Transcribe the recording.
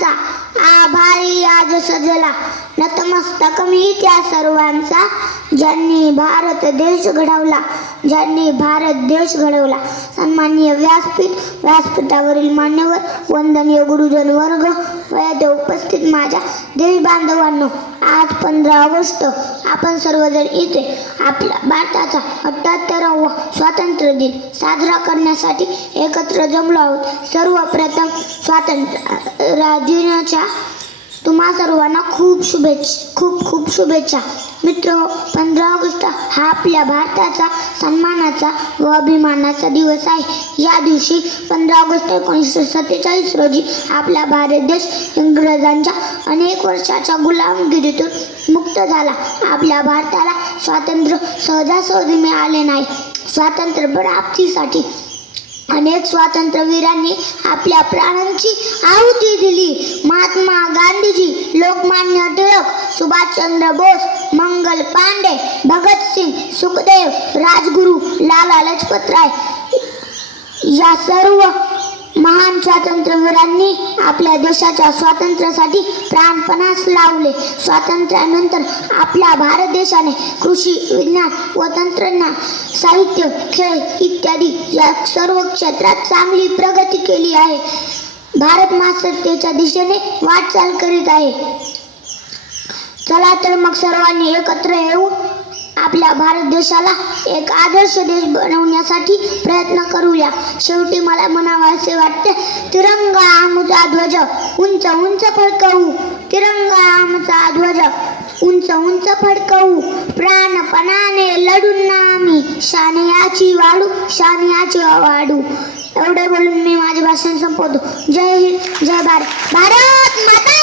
सर्वांचा आभारी आज सजला. नतमस्तक मी त्या सर्वांचा ज्यांनी भारत देश घडवला ज्यांनी भारत देश घडवला. सन्माननीय व्यासपीठ व्यासपीठावरील मान्यवर वंदनीय गुरुजन वर्ग वयात उपस्थित माझ्या देवी बांधवांनो आज पंधरा ऑगस्ट आपण सर्वजण इथे आपल्या भारताचा अठ्ठ्याहत्तरावा स्वातंत्र्य दिन साजरा करण्यासाठी एकत्र जमलो आहोत. सर्वप्रथम स्वातंत्र्य दिनाच्या तुम्हा सर्वांना खूप शुभेच्छा खूप खूप शुभेच्छा. मित्र पंधरा ऑगस्ट हा आपल्या भारताचा सन्मानाचा व अभिमानाचा दिवस आहे. या दिवशी पंधरा ऑगस्ट एकोणीसशे सत्तेचाळीस रोजी आपला भारत देश इंग्रजांच्या अनेक वर्षाच्या गुलामगिरीतून मुक्त झाला. आपल्या भारताला स्वातंत्र्य सहजासहजी मिळाले नाही. स्वातंत्र्य प्राप्तीसाठी अनेक स्वातंत्र्यवीरांनी आपल्या प्राणांची आहुती दिली. महात्मा गांधी गांधीजी लोकमान्य टिळक सुभाषचंद्र बोस मंगल पांडे भगतसिंग सुखदेव राजगुरू लाला लजपतराय या सर्व महान स्वातंत्र्यवीरांनी आपल्या देशाच्या स्वातंत्र्यासाठी प्राणपणास लावले. स्वातंत्र्यानंतर आपल्या भारत देशाने कृषी विज्ञान व तंत्रज्ञान साहित्य खेळ इत्यादी या सर्व क्षेत्रात चांगली प्रगती केली आहे. भारत महासत्तेच्या दिशेने वाटचाल करीत आहे. चला तर मग सर्वांनी एकत्र येऊन आपल्या भारत देशाला एक आदर्श देश बनवण्यासाठी प्रयत्न करूया. शेवटी मला म्हणावं असे वाटते तिरंगा आमचा ध्वज उंच उंच फडकवू. तिरंगा आमचा ध्वज उंच उंच फडकवू. प्राणपणाने लढून ना आम्ही. शानियाची वाढू शानियाची वाढू. एवढे बोलून मी भाषण संपवतो. जय हिंद जय भारत. भारत माता